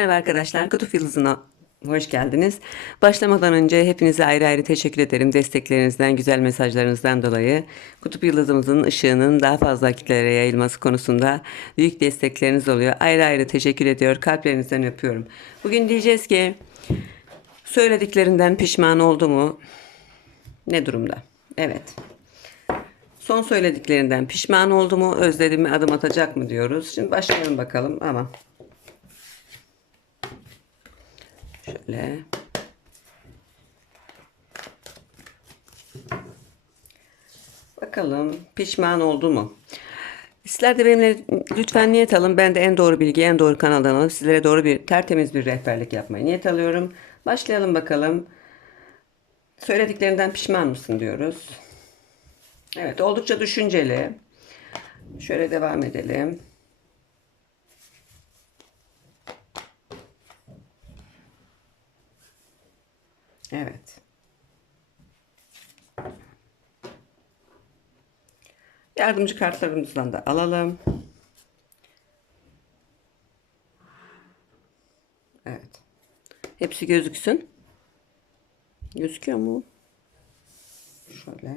Merhaba arkadaşlar, Kutup Yıldızı'na hoş geldiniz. Başlamadan önce hepinize ayrı ayrı teşekkür ederim desteklerinizden, güzel mesajlarınızdan dolayı. Kutup Yıldızımızın ışığının daha fazla kitlere yayılması konusunda büyük destekleriniz oluyor. Ayrı ayrı teşekkür ediyor, kalplerinizden öpüyorum. Bugün diyeceğiz ki, söylediklerinden pişman oldu mu? Ne durumda? Evet. Son söylediklerinden pişman oldu mu, özledi mi, adım atacak mı diyoruz. Şimdi başlayalım bakalım ama... Şöyle. Bakalım pişman oldu mu? Sizler de benimle lütfen niyet alın. Ben de en doğru bilgiyi en doğru kanaldan alıp sizlere doğru bir tertemiz bir rehberlik yapmayı niyet alıyorum. Başlayalım bakalım. Söylediklerinden pişman mısın diyoruz. Evet oldukça düşünceli. Şöyle devam edelim. Evet. Yardımcı kartlarımızdan da alalım. Evet. Hepsi gözüksün. Gözüküyor mu? Şöyle.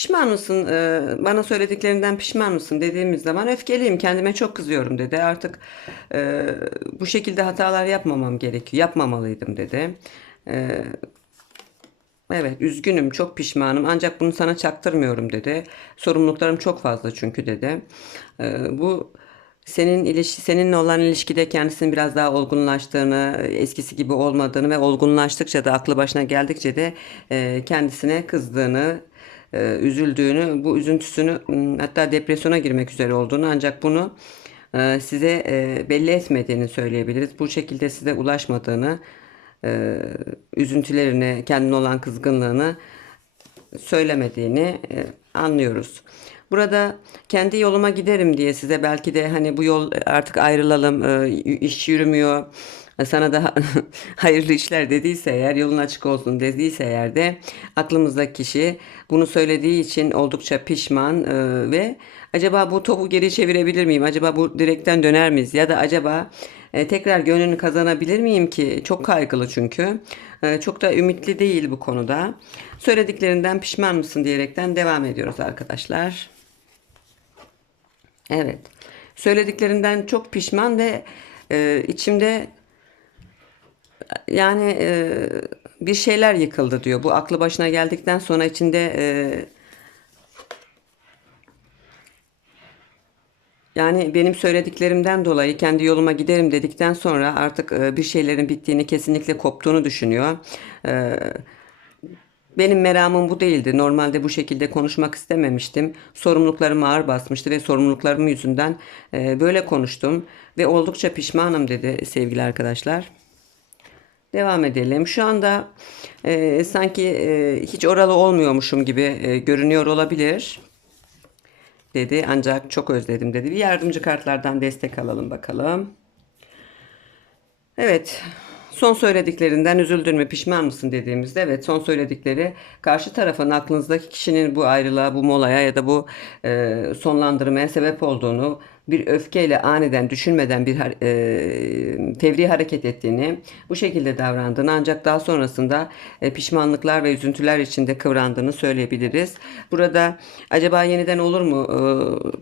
Pişman mısın? Ee, bana söylediklerinden pişman mısın dediğimiz zaman öfkeliyim, kendime çok kızıyorum dedi. Artık e, bu şekilde hatalar yapmamam gerekiyor, yapmamalıydım dedi. Ee, evet, üzgünüm, çok pişmanım ancak bunu sana çaktırmıyorum dedi. Sorumluluklarım çok fazla çünkü dedi. Ee, bu senin ilişki, seninle olan ilişkide kendisinin biraz daha olgunlaştığını, eskisi gibi olmadığını ve olgunlaştıkça da aklı başına geldikçe de e, kendisine kızdığını, e, üzüldüğünü, bu üzüntüsünü hatta depresyona girmek üzere olduğunu ancak bunu e, size e, belli etmediğini söyleyebiliriz. Bu şekilde size ulaşmadığını, e, üzüntülerini, kendine olan kızgınlığını söylemediğini anlıyoruz. Burada kendi yoluma giderim diye size belki de hani bu yol artık ayrılalım, iş yürümüyor, sana da hayırlı işler dediyse eğer yolun açık olsun dediyse eğer de aklımızdaki kişi bunu söylediği için oldukça pişman e, ve acaba bu topu geri çevirebilir miyim? Acaba bu direkten döner miyiz? Ya da acaba e, tekrar gönlünü kazanabilir miyim ki? Çok kaygılı çünkü. E, çok da ümitli değil bu konuda. Söylediklerinden pişman mısın diyerekten devam ediyoruz arkadaşlar. Evet. Söylediklerinden çok pişman ve e, içimde yani e, bir şeyler yıkıldı diyor. Bu aklı başına geldikten sonra içinde e, yani benim söylediklerimden dolayı kendi yoluma giderim dedikten sonra artık e, bir şeylerin bittiğini kesinlikle koptuğunu düşünüyor. E, benim meramım bu değildi. Normalde bu şekilde konuşmak istememiştim. Sorumluluklarım ağır basmıştı ve sorumluluklarım yüzünden e, böyle konuştum ve oldukça pişmanım dedi sevgili arkadaşlar. Devam edelim. Şu anda e, sanki e, hiç oralı olmuyormuşum gibi e, görünüyor olabilir dedi. Ancak çok özledim dedi. Bir yardımcı kartlardan destek alalım bakalım. Evet. Son söylediklerinden üzüldün mü, pişman mısın dediğimizde evet son söyledikleri karşı tarafın aklınızdaki kişinin bu ayrılığa, bu molaya ya da bu e, sonlandırmaya sebep olduğunu bir öfkeyle aniden düşünmeden bir e, fevri hareket ettiğini, bu şekilde davrandığını ancak daha sonrasında e, pişmanlıklar ve üzüntüler içinde kıvrandığını söyleyebiliriz. Burada acaba yeniden olur mu, e,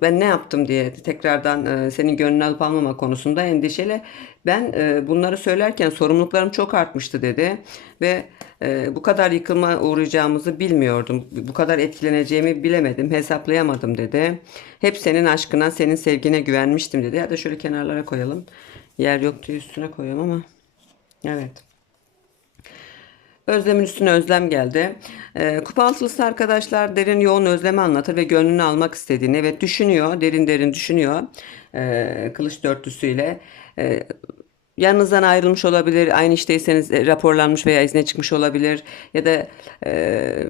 ben ne yaptım diye tekrardan e, senin gönlünü alıp almama konusunda endişeli. Ben e, bunları söylerken sorumluluklarım çok artmıştı dedi ve e, bu kadar yıkılma uğrayacağımızı bilmiyordum. Bu kadar etkileneceğimi bilemedim, hesaplayamadım dedi. Hep senin aşkına, senin sevgine güvenmiştim dedi. Ya da şöyle kenarlara koyalım. Yer yok diye üstüne koyuyorum ama. Evet. Özlemin üstüne özlem geldi. Ee, kupa arkadaşlar derin yoğun özlemi anlatır ve gönlünü almak istediğini evet düşünüyor. Derin derin düşünüyor. Ee, kılıç dörtlüsüyle. Ee, yanınızdan ayrılmış olabilir. Aynı işteyseniz e, raporlanmış veya izne çıkmış olabilir. Ya da e,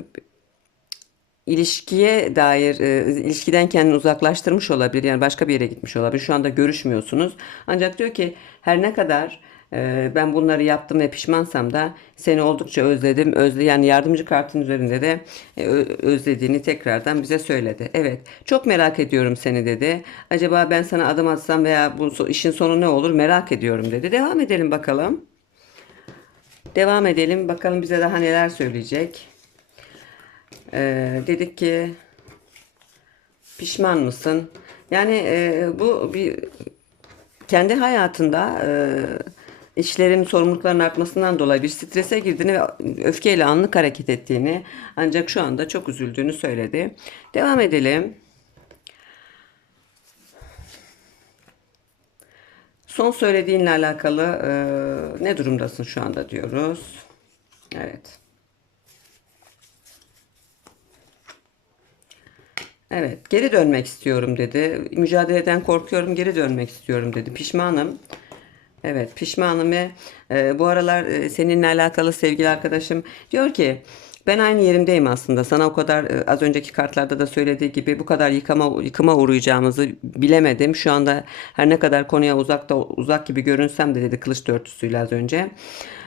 ilişkiye dair e, ilişkiden kendini uzaklaştırmış olabilir. Yani başka bir yere gitmiş olabilir. Şu anda görüşmüyorsunuz. Ancak diyor ki her ne kadar e, ben bunları yaptım ve pişmansam da seni oldukça özledim. Özle yani yardımcı kartın üzerinde de e, özlediğini tekrardan bize söyledi. Evet, çok merak ediyorum seni dedi. Acaba ben sana adım atsam veya bu işin sonu ne olur merak ediyorum dedi. Devam edelim bakalım. Devam edelim bakalım bize daha neler söyleyecek. Ee, dedik ki pişman mısın? Yani e, bu bir kendi hayatında e, işlerin sorumlulukların artmasından dolayı bir strese girdiğini ve öfkeyle anlık hareket ettiğini ancak şu anda çok üzüldüğünü söyledi. Devam edelim. Son söylediğinle alakalı e, ne durumdasın şu anda diyoruz. Evet. Evet, geri dönmek istiyorum dedi. Mücadeleden korkuyorum, geri dönmek istiyorum dedi. Pişmanım. Evet, pişmanım ve e, bu aralar e, seninle alakalı sevgili arkadaşım diyor ki ben aynı yerimdeyim aslında. Sana o kadar e, az önceki kartlarda da söylediği gibi bu kadar yıkama yıkıma uğrayacağımızı bilemedim. Şu anda her ne kadar konuya uzakta uzak gibi görünsem de dedi kılıç dörtüsüyle az önce.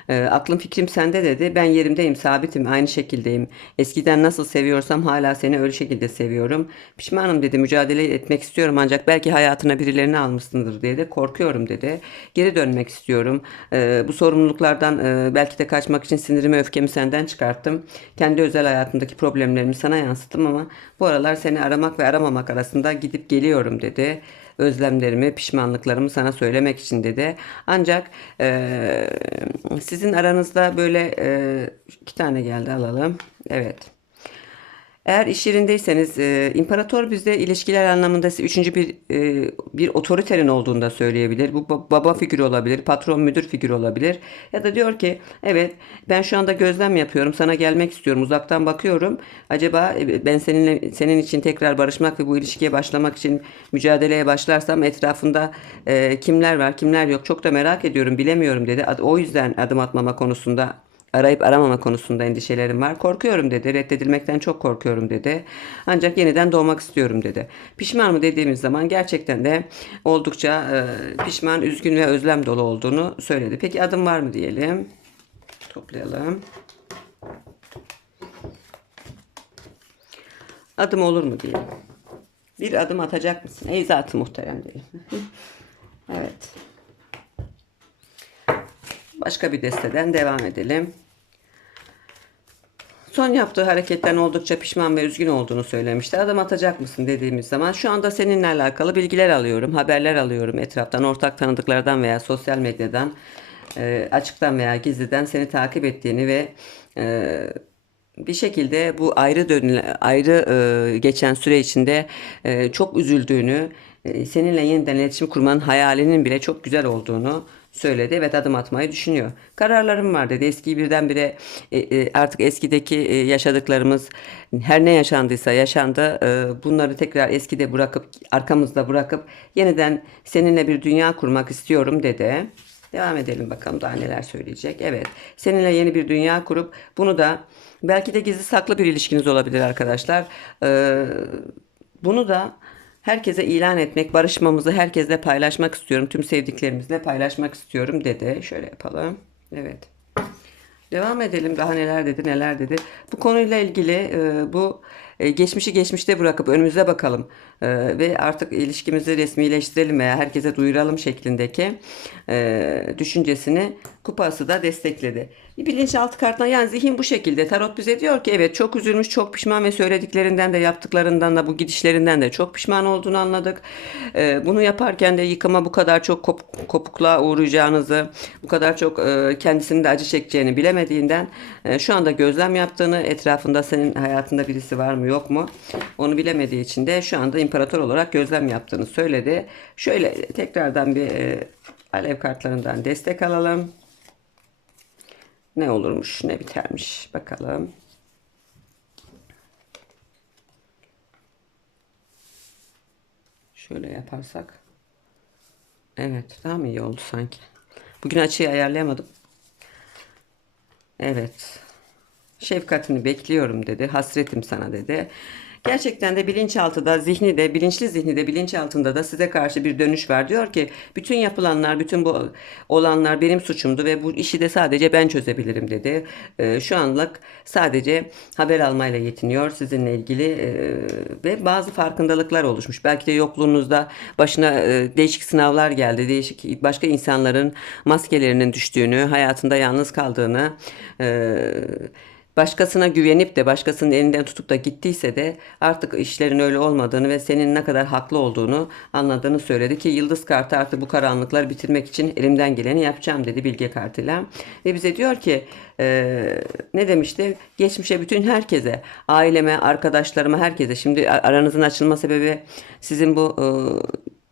E, aklım fikrim sende dedi. Ben yerimdeyim, sabitim, aynı şekildeyim. Eskiden nasıl seviyorsam hala seni öyle şekilde seviyorum. Pişmanım dedi. Mücadele etmek istiyorum ancak belki hayatına birilerini almışsındır diye de korkuyorum dedi. Geri dönmek istiyorum. E, bu sorumluluklardan e, belki de kaçmak için sinirimi, öfkemi senden çıkarttım. Kendi özel hayatımdaki problemlerimi sana yansıttım ama bu aralar seni aramak ve aramamak arasında gidip geliyorum dedi özlemlerimi, pişmanlıklarımı sana söylemek için dedi. Ancak e, sizin aranızda böyle e, iki tane geldi alalım. Evet. Eğer iş yerindeyseniz e, imparator bizde ilişkiler anlamında üçüncü bir e, bir otoriterin olduğunu da söyleyebilir. Bu ba- baba figürü olabilir, patron müdür figürü olabilir. Ya da diyor ki evet ben şu anda gözlem yapıyorum, sana gelmek istiyorum, uzaktan bakıyorum. Acaba e, ben seninle senin için tekrar barışmak ve bu ilişkiye başlamak için mücadeleye başlarsam etrafında e, kimler var, kimler yok çok da merak ediyorum, bilemiyorum dedi. O yüzden adım atmama konusunda Arayıp aramama konusunda endişelerim var. Korkuyorum dedi. Reddedilmekten çok korkuyorum dedi. Ancak yeniden doğmak istiyorum dedi. Pişman mı dediğimiz zaman gerçekten de oldukça e, pişman, üzgün ve özlem dolu olduğunu söyledi. Peki adım var mı diyelim. Toplayalım. Adım olur mu diyelim. Bir adım atacak mısın? Ey zat-ı muhterem diyelim. evet. Başka bir desteden devam edelim. Son yaptığı hareketten oldukça pişman ve üzgün olduğunu söylemişti. Adım atacak mısın dediğimiz zaman şu anda seninle alakalı bilgiler alıyorum, haberler alıyorum etraftan, ortak tanıdıklardan veya sosyal medyadan, e, açıktan veya gizliden seni takip ettiğini ve e, bir şekilde bu ayrı dönüle, ayrı e, geçen süre içinde e, çok üzüldüğünü, seninle yeniden iletişim kurmanın hayalinin bile çok güzel olduğunu söyledi. Evet adım atmayı düşünüyor. Kararlarım var dedi. Eskiyi birdenbire e, e, artık eskideki e, yaşadıklarımız her ne yaşandıysa yaşandı. E, bunları tekrar eskide bırakıp arkamızda bırakıp yeniden seninle bir dünya kurmak istiyorum dedi. Devam edelim bakalım daha neler söyleyecek. Evet seninle yeni bir dünya kurup bunu da belki de gizli saklı bir ilişkiniz olabilir arkadaşlar. Bunu da herkese ilan etmek, barışmamızı herkesle paylaşmak istiyorum. Tüm sevdiklerimizle paylaşmak istiyorum dedi. Şöyle yapalım. Evet. Devam edelim. Daha neler dedi, neler dedi. Bu konuyla ilgili e, bu e, geçmişi geçmişte bırakıp önümüze bakalım e, ve artık ilişkimizi resmileştirelim veya herkese duyuralım şeklindeki e, düşüncesini kupası da destekledi. Bilinçaltı kartına yani zihin bu şekilde. Tarot bize diyor ki evet çok üzülmüş, çok pişman ve söylediklerinden de yaptıklarından da bu gidişlerinden de çok pişman olduğunu anladık. E, bunu yaparken de yıkıma bu kadar çok kop- kopukluğa uğrayacağınızı, bu kadar çok e, kendisinin de acı çekeceğini bilemediğinden e, şu anda gözlem yaptığını, etrafında senin hayatında birisi var mı yok mu onu bilemediği için de şu anda imparator olarak gözlem yaptığını söyledi. Şöyle tekrardan bir e, alev kartlarından destek alalım. Ne olurmuş ne bitermiş bakalım. Şöyle yaparsak. Evet daha mı iyi oldu sanki. Bugün açıyı ayarlayamadım. Evet. Şefkatini bekliyorum dedi. Hasretim sana dedi. Gerçekten de bilinçaltıda, zihni de, bilinçli zihni de, bilinçaltında da size karşı bir dönüş var. Diyor ki bütün yapılanlar, bütün bu olanlar benim suçumdu ve bu işi de sadece ben çözebilirim dedi. Ee, şu anlık sadece haber almayla yetiniyor sizinle ilgili e, ve bazı farkındalıklar oluşmuş. Belki de yokluğunuzda başına e, değişik sınavlar geldi. Değişik başka insanların maskelerinin düştüğünü, hayatında yalnız kaldığını, e, başkasına güvenip de başkasının elinden tutup da gittiyse de artık işlerin öyle olmadığını ve senin ne kadar haklı olduğunu anladığını söyledi ki yıldız kartı artık bu karanlıkları bitirmek için elimden geleni yapacağım dedi bilge kartıyla. Ve bize diyor ki e, ne demişti? Geçmişe bütün herkese, aileme, arkadaşlarıma, herkese. Şimdi aranızın açılma sebebi sizin bu e,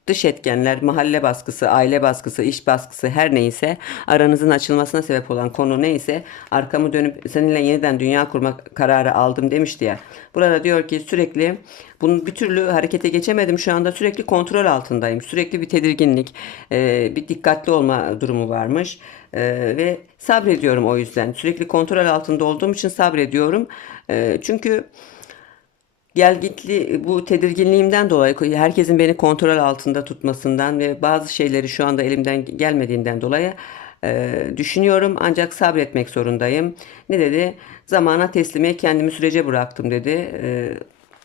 dış etkenler, mahalle baskısı, aile baskısı, iş baskısı her neyse aranızın açılmasına sebep olan konu neyse arkamı dönüp seninle yeniden dünya kurmak kararı aldım demişti ya. Burada diyor ki sürekli bunu bir türlü harekete geçemedim. Şu anda sürekli kontrol altındayım. Sürekli bir tedirginlik, e, bir dikkatli olma durumu varmış. E, ve sabrediyorum o yüzden. Sürekli kontrol altında olduğum için sabrediyorum. E, çünkü gelgitli bu tedirginliğimden dolayı herkesin beni kontrol altında tutmasından ve bazı şeyleri şu anda elimden gelmediğinden dolayı e, düşünüyorum ancak sabretmek zorundayım. Ne dedi? Zamana teslime kendimi sürece bıraktım dedi. E,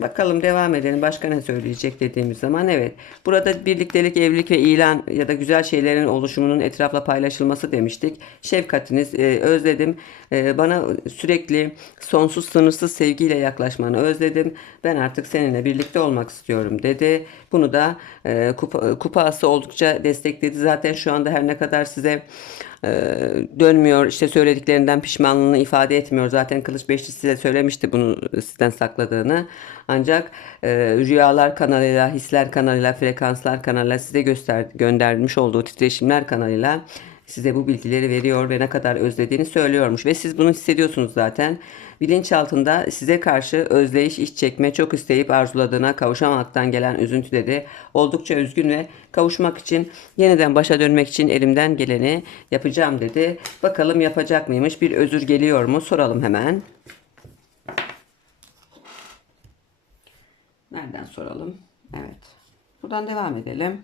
Bakalım devam edelim. Başka ne söyleyecek dediğimiz zaman evet. Burada birliktelik, evlilik ve ilan ya da güzel şeylerin oluşumunun etrafla paylaşılması demiştik. Şefkatiniz e, özledim. E, bana sürekli sonsuz sınırsız sevgiyle yaklaşmanı özledim. Ben artık seninle birlikte olmak istiyorum dedi. Bunu da e, kupa, kupası oldukça destekledi. Zaten şu anda her ne kadar size dönmüyor işte söylediklerinden pişmanlığını ifade etmiyor. Zaten Kılıç Beşli size söylemişti bunu sizden sakladığını. Ancak e, rüyalar kanalıyla, hisler kanalıyla, frekanslar kanalıyla size göster göndermiş olduğu titreşimler kanalıyla size bu bilgileri veriyor ve ne kadar özlediğini söylüyormuş. Ve siz bunu hissediyorsunuz zaten. Bilinçaltında size karşı özleyiş, iç çekme, çok isteyip arzuladığına kavuşamaktan gelen üzüntüleri oldukça üzgün ve kavuşmak için yeniden başa dönmek için elimden geleni yapacağım dedi. Bakalım yapacak mıymış? Bir özür geliyor mu? Soralım hemen. Nereden soralım? Evet. Buradan devam edelim.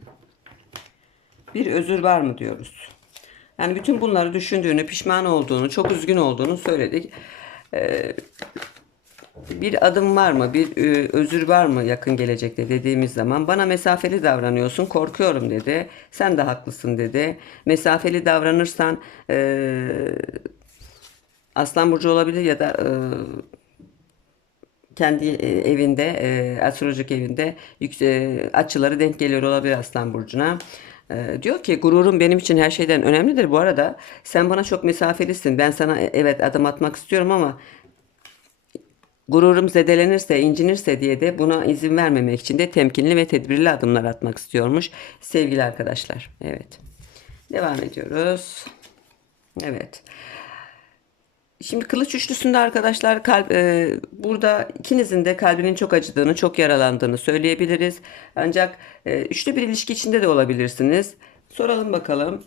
Bir özür var mı diyoruz. Yani bütün bunları düşündüğünü, pişman olduğunu, çok üzgün olduğunu söyledik. Ee, bir adım var mı, bir e, özür var mı yakın gelecekte dediğimiz zaman bana mesafeli davranıyorsun, korkuyorum dedi. Sen de haklısın dedi. Mesafeli davranırsan e, Aslan Burcu olabilir ya da e, kendi evinde, e, astrolojik evinde açıları denk geliyor olabilir Aslan Burcu'na. E, diyor ki gururum benim için her şeyden önemlidir. Bu arada sen bana çok mesafelisin. Ben sana e, evet adım atmak istiyorum ama gururum zedelenirse, incinirse diye de buna izin vermemek için de temkinli ve tedbirli adımlar atmak istiyormuş. Sevgili arkadaşlar. Evet. Devam ediyoruz. Evet. Şimdi kılıç üçlüsünde arkadaşlar kalp, e, burada ikinizin de kalbinin çok acıdığını, çok yaralandığını söyleyebiliriz. Ancak e, üçlü bir ilişki içinde de olabilirsiniz. Soralım bakalım.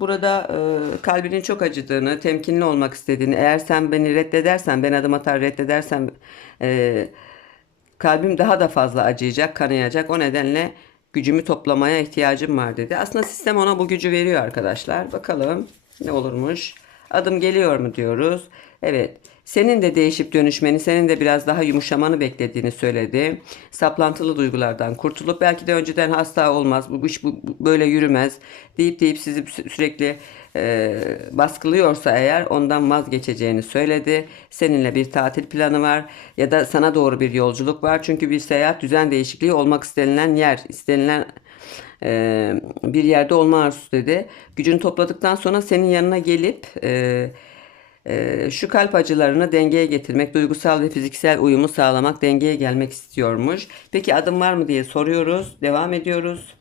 Burada e, kalbinin çok acıdığını, temkinli olmak istediğini, eğer sen beni reddedersen, ben adım atar reddedersem e, kalbim daha da fazla acıyacak, kanayacak. O nedenle gücümü toplamaya ihtiyacım var dedi. Aslında sistem ona bu gücü veriyor arkadaşlar. Bakalım ne olurmuş. Adım geliyor mu diyoruz. Evet. Senin de değişip dönüşmeni, senin de biraz daha yumuşamanı beklediğini söyledi. Saplantılı duygulardan kurtulup belki de önceden hasta olmaz, bu iş bu, böyle yürümez deyip deyip sizi sü- sürekli e, baskılıyorsa eğer ondan vazgeçeceğini söyledi. Seninle bir tatil planı var ya da sana doğru bir yolculuk var. Çünkü bir seyahat düzen değişikliği olmak istenilen yer, istenilen e, bir yerde olma arzusu dedi. Gücünü topladıktan sonra senin yanına gelip e, e, şu kalp acılarını dengeye getirmek, duygusal ve fiziksel uyumu sağlamak, dengeye gelmek istiyormuş. Peki adım var mı diye soruyoruz. Devam ediyoruz.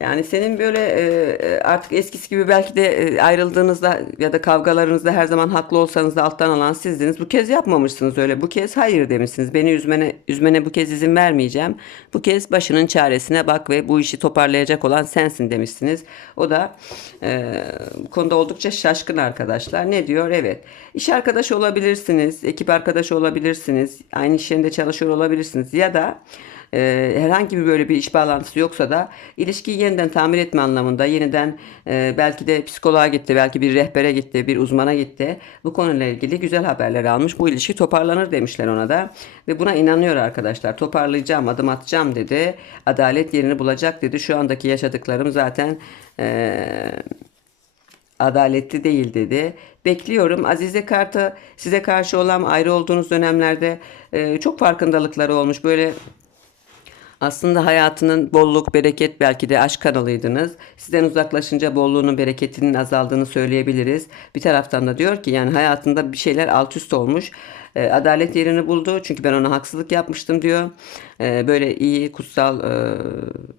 Yani senin böyle e, artık eskisi gibi belki de e, ayrıldığınızda ya da kavgalarınızda her zaman haklı olsanız da alttan alan sizdiniz. Bu kez yapmamışsınız öyle. Bu kez hayır demişsiniz. Beni üzmene, üzmene bu kez izin vermeyeceğim. Bu kez başının çaresine bak ve bu işi toparlayacak olan sensin demişsiniz. O da e, bu konuda oldukça şaşkın arkadaşlar. Ne diyor? Evet. İş arkadaşı olabilirsiniz. Ekip arkadaşı olabilirsiniz. Aynı iş yerinde çalışıyor olabilirsiniz. Ya da e, herhangi bir böyle bir iş bağlantısı yoksa da ilişkiyi yeniden tamir etme anlamında yeniden e, belki de psikoloğa gitti, belki bir rehbere gitti, bir uzmana gitti. Bu konuyla ilgili güzel haberler almış. Bu ilişki toparlanır demişler ona da. Ve buna inanıyor arkadaşlar. Toparlayacağım, adım atacağım dedi. Adalet yerini bulacak dedi. Şu andaki yaşadıklarım zaten e, adaletli değil dedi. Bekliyorum. Azize Kart'a size karşı olan ayrı olduğunuz dönemlerde e, çok farkındalıkları olmuş. Böyle aslında hayatının bolluk, bereket belki de aşk kanalıydınız. Sizden uzaklaşınca bolluğunun, bereketinin azaldığını söyleyebiliriz. Bir taraftan da diyor ki yani hayatında bir şeyler alt üst olmuş. E, adalet yerini buldu çünkü ben ona haksızlık yapmıştım diyor. E, böyle iyi, kutsal e,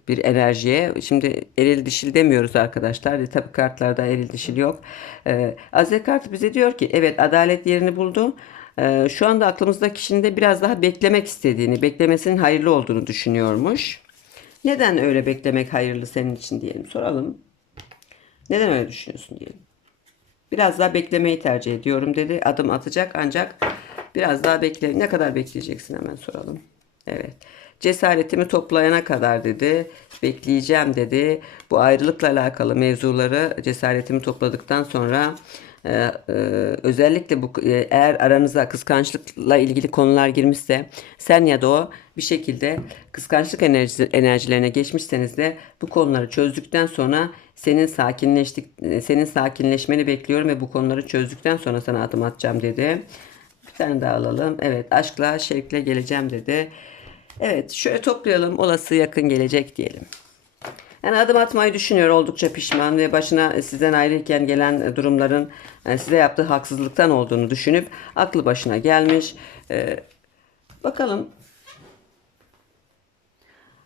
bir enerjiye. Şimdi eril dişil demiyoruz arkadaşlar. E, tabii kartlarda eril dişil yok. E, Azize kart bize diyor ki evet adalet yerini buldu. Ee, şu anda aklımızda kişinin de biraz daha beklemek istediğini, beklemesinin hayırlı olduğunu düşünüyormuş. Neden öyle beklemek hayırlı senin için diyelim soralım. Neden öyle düşünüyorsun diyelim. Biraz daha beklemeyi tercih ediyorum dedi. Adım atacak ancak biraz daha bekle. Ne kadar bekleyeceksin hemen soralım. Evet. Cesaretimi toplayana kadar dedi. Bekleyeceğim dedi. Bu ayrılıkla alakalı mevzuları cesaretimi topladıktan sonra ee, e, özellikle bu e, eğer aranıza kıskançlıkla ilgili konular girmişse sen ya da o bir şekilde kıskançlık enerjisi, enerjilerine geçmişseniz de bu konuları çözdükten sonra senin sakinleştik e, senin sakinleşmeni bekliyorum ve bu konuları çözdükten sonra sana adım atacağım dedi. Bir tane daha alalım. Evet aşkla şevkle geleceğim dedi. Evet şöyle toplayalım olası yakın gelecek diyelim. Yani adım atmayı düşünüyor oldukça pişman ve başına sizden ayrıyken gelen durumların e, size yaptığı haksızlıktan olduğunu düşünüp aklı başına gelmiş. Ee, bakalım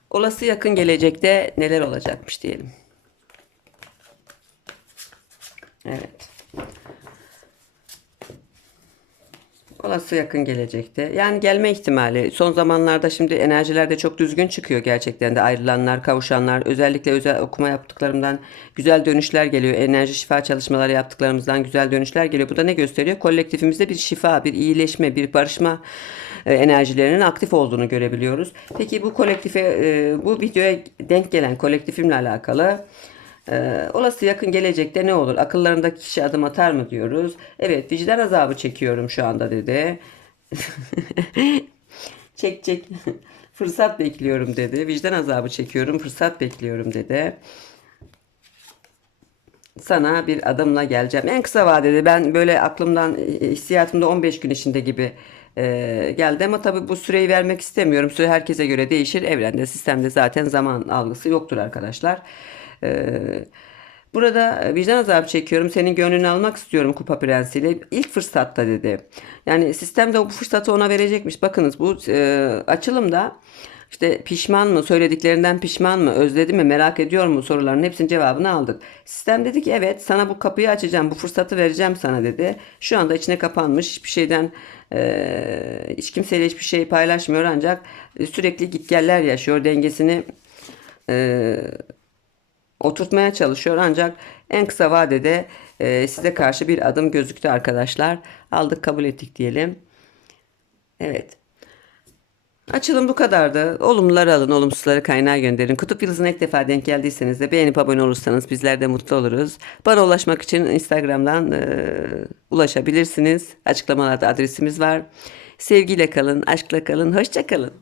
olası yakın gelecekte neler olacakmış diyelim. Evet. Olası yakın gelecekte. Yani gelme ihtimali. Son zamanlarda şimdi enerjilerde çok düzgün çıkıyor gerçekten de ayrılanlar, kavuşanlar. Özellikle özel okuma yaptıklarımdan güzel dönüşler geliyor. Enerji şifa çalışmaları yaptıklarımızdan güzel dönüşler geliyor. Bu da ne gösteriyor? Kolektifimizde bir şifa, bir iyileşme, bir barışma e, enerjilerinin aktif olduğunu görebiliyoruz. Peki bu kolektife, e, bu videoya denk gelen kolektifimle alakalı ee, olası yakın gelecekte ne olur? Akıllarındaki kişi adım atar mı diyoruz. Evet vicdan azabı çekiyorum şu anda dedi. çek çek. fırsat bekliyorum dedi. Vicdan azabı çekiyorum. Fırsat bekliyorum dedi. Sana bir adımla geleceğim. En kısa vadede ben böyle aklımdan hissiyatımda 15 gün içinde gibi e, geldi ama tabii bu süreyi vermek istemiyorum. Süre herkese göre değişir. Evrende sistemde zaten zaman algısı yoktur arkadaşlar. Ee, burada vicdan azabı çekiyorum. Senin gönlünü almak istiyorum Kupa Prensi'yle. İlk fırsatta dedi. Yani sistem de bu fırsatı ona verecekmiş. Bakınız bu e, açılımda işte pişman mı, söylediklerinden pişman mı, özledi mi, merak ediyor mu soruların hepsinin cevabını aldık. Sistem dedi ki evet sana bu kapıyı açacağım, bu fırsatı vereceğim sana dedi. Şu anda içine kapanmış, hiçbir şeyden e, hiç kimseyle hiçbir şey paylaşmıyor ancak sürekli gitgeller yaşıyor, dengesini e, oturtmaya çalışıyor ancak en kısa vadede e, size karşı bir adım gözüktü arkadaşlar. Aldık kabul ettik diyelim. Evet. Açılım bu kadardı. Olumluları alın, olumsuzları kaynağa gönderin. Kutup Yıldızı'na ilk defa denk geldiyseniz de beğenip abone olursanız bizler de mutlu oluruz. Bana ulaşmak için Instagram'dan e, ulaşabilirsiniz. Açıklamalarda adresimiz var. Sevgiyle kalın, aşkla kalın, hoşça kalın.